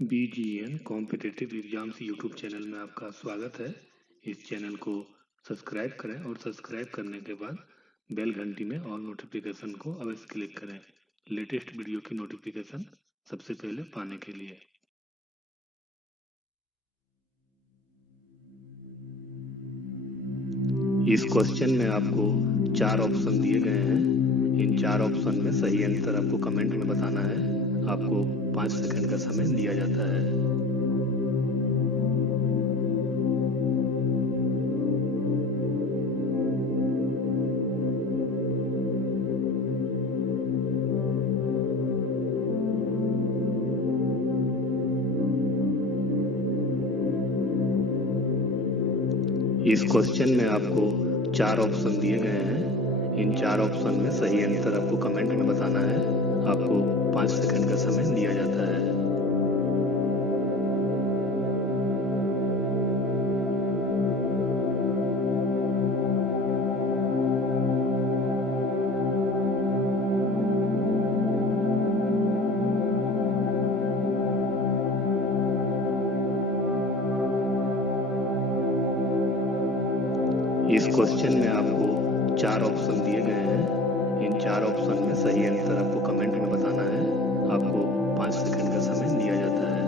BGN competitive exams YouTube channel में आपका स्वागत है। इस चैनल को सब्सक्राइब करें और सब्सक्राइब करने के बाद बेल घंटी में ऑल नोटिफिकेशन को अवश्य क्लिक करें लेटेस्ट वीडियो की नोटिफिकेशन सबसे पहले पाने के लिए। इस क्वेश्चन में आपको 4 ऑप्शन दिए गए हैं। इन 4 ऑप्शन में सही आंसर आपको कमेंट में बताना है। आपको 5 सेकंड का समय दिया जाता है। इस क्वेश्चन में आपको 4 ऑप्शन दिए गए हैं। इन 4 ऑप्शन में सही आंसर आपको कमेंट में बताना है। आपको 5 सेकंड का समय दिया जाता है। इस क्वेश्चन में आपको 4 ऑप्शन दिए गए हैं। इन 4 ऑप्शन में सही आंसर आपको कमेंट में बताना है। आपको 5 सेकंड का समय दिया जाता है।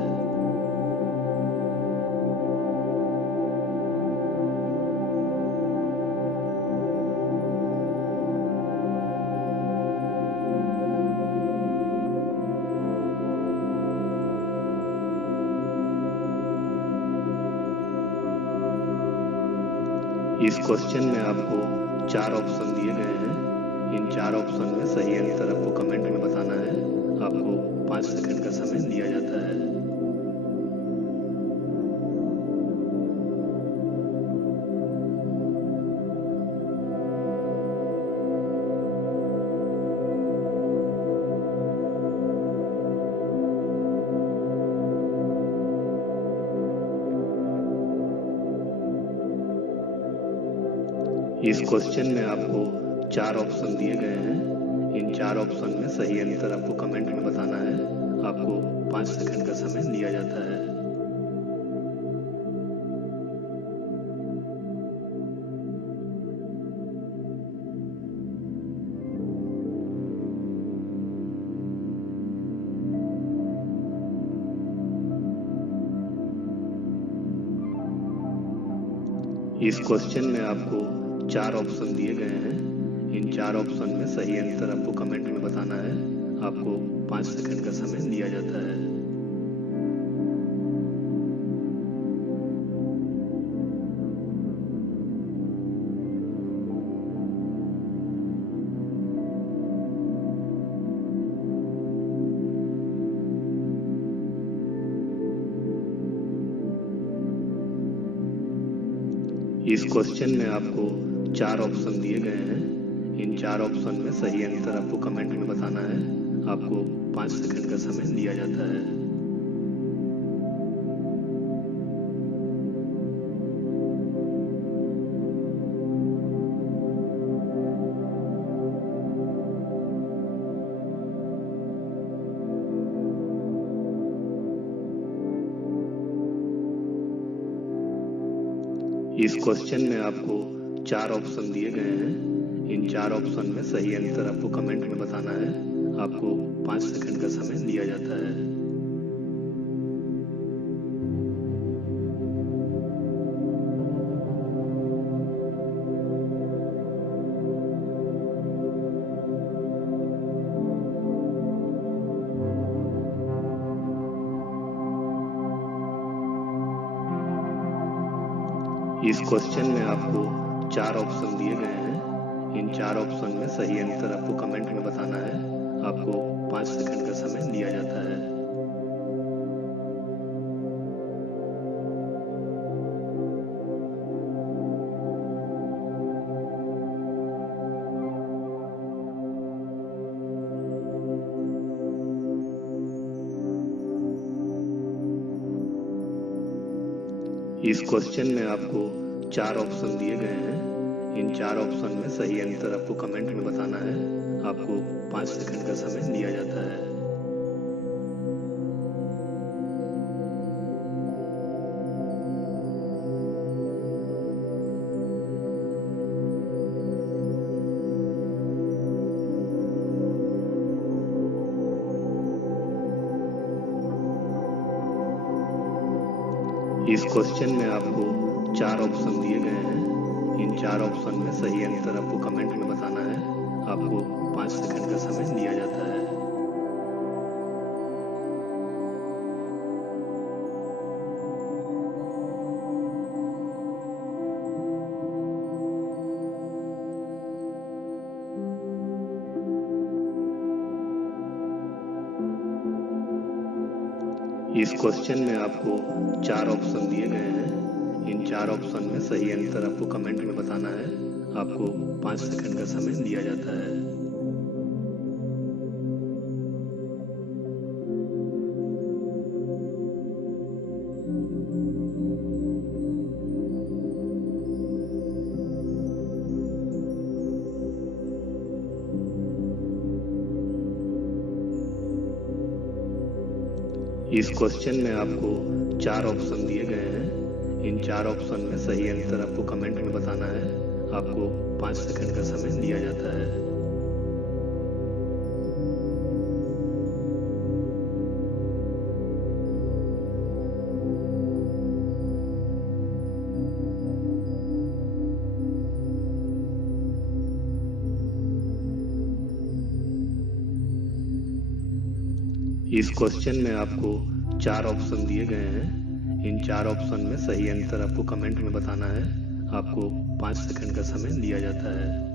इस क्वेश्चन में आपको 4 ऑप्शन दिए गए हैं। इन 4 ऑप्शन में सही आंसर आपको कमेंट में बताना है। आपको 5 सेकंड का समय दिया जाता है। इस क्वेश्चन में आपको 4 ऑप्शन दिए गए हैं। इन 4 ऑप्शन में सही आंसर आपको कमेंट में बताना है। आपको 5 सेकंड का समय दिया जाता है। इस क्वेश्चन में आपको 4 ऑप्शन दिए गए हैं। इन 4 ऑप्शन में सही आंसर आपको कमेंट में बताना है। आपको 5 सेकंड का समय दिया जाता है। इस क्वेश्चन में आपको 4 ऑप्शन दिए गए हैं। इन 4 ऑप्शन में सही आंसर आपको कमेंट में बताना है। आपको 5 सेकंड का समय दिया जाता है। इस क्वेश्चन में आपको 4 ऑप्शन दिए गए हैं। इन 4 ऑप्शन में सही आंसर आपको कमेंट में बताना है। आपको 5 सेकंड का समय दिया जाता है। इस क्वेश्चन में आपको 4 ऑप्शन दिए गए हैं। इन 4 ऑप्शन में सही आंसर आपको कमेंट में बताना है। आपको 5 सेकंड का समय दिया जाता है। इस क्वेश्चन में आपको 4 ऑप्शन दिए गए हैं। इन 4 ऑप्शन में सही आंसर आपको कमेंट में बताना है। आपको 5 सेकंड का समय दिया जाता है। इस क्वेश्चन में आपको 4 ऑप्शन दिए गए हैं। इन 4 ऑप्शन में सही आंसर आपको कमेंट में बताना है। आपको 5 सेकंड का समय दिया जाता है। इस क्वेश्चन में आपको 4 ऑप्शन दिए गए हैं। इन 4 ऑप्शन में सही आंसर आपको कमेंट में बताना है। आपको 5 सेकंड का समय दिया जाता है। इस क्वेश्चन में आपको 4 ऑप्शन दिए गए हैं। इन 4 ऑप्शन में सही आंसर आपको कमेंट में बताना है। आपको 5 सेकंड का समय दिया जाता है। इस क्वेश्चन में आपको 4 ऑप्शन दिए गए हैं। इन 4 ऑप्शन में सही आंसर आपको कमेंट में बताना है। आपको 5 सेकंड का समय दिया जाता है।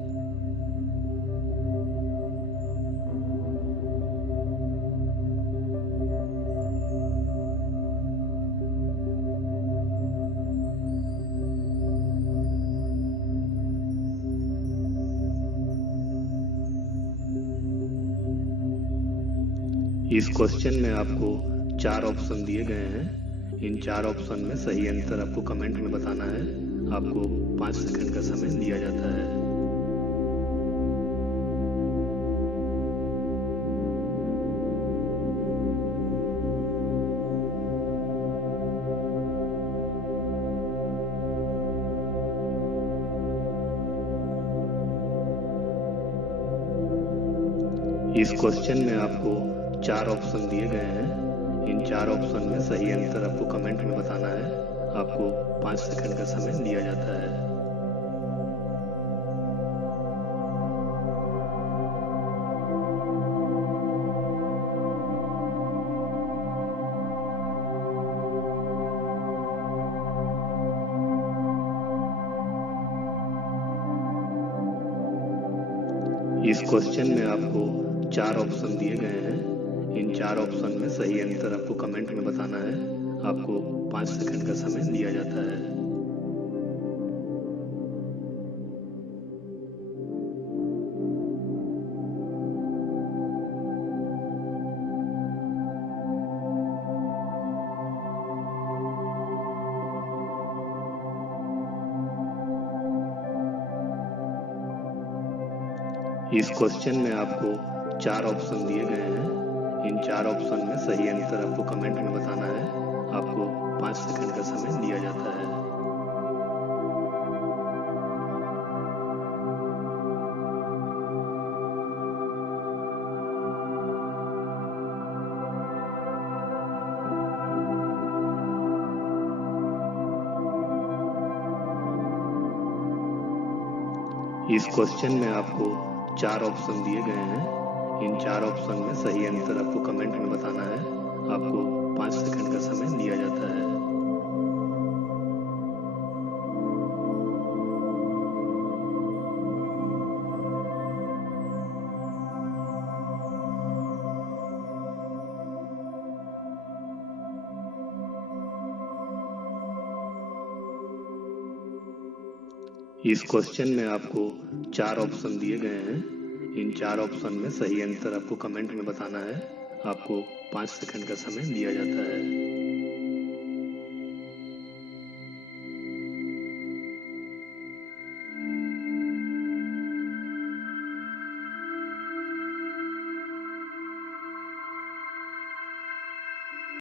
इस क्वेश्चन में आपको 4 ऑप्शन दिए गए हैं। इन 4 ऑप्शन में सही आंसर आपको कमेंट में बताना है। आपको 5 सेकंड का समय दिया जाता है। इस क्वेश्चन में आपको 4 ऑप्शन दिए गए हैं। इन 4 ऑप्शन में सही आंसर आपको कमेंट में बताना है। आपको 5 सेकंड का समय दिया जाता है। इस क्वेश्चन में आपको 4 ऑप्शन दिए गए हैं। इन 4 ऑप्शन में सही आंसर आपको कमेंट में बताना है। आपको 5 सेकंड का समय दिया जाता है। इस क्वेश्चन में आपको 4 ऑप्शन दिए गए हैं। इन 4 ऑप्शन में सही आंसर आपको कमेंट में बताना है। आपको 5 सेकंड का समय दिया जाता है। इस क्वेश्चन में आपको 4 ऑप्शन दिए गए हैं। इन 4 ऑप्शन में सही आंसर आपको कमेंट में बताना है। आपको 5 सेकंड का समय दिया जाता है। इस क्वेश्चन में आपको 4 ऑप्शन दिए गए हैं। इन 4 ऑप्शन में सही आंसर आपको कमेंट में बताना है। आपको 5 सेकंड का समय दिया जाता है।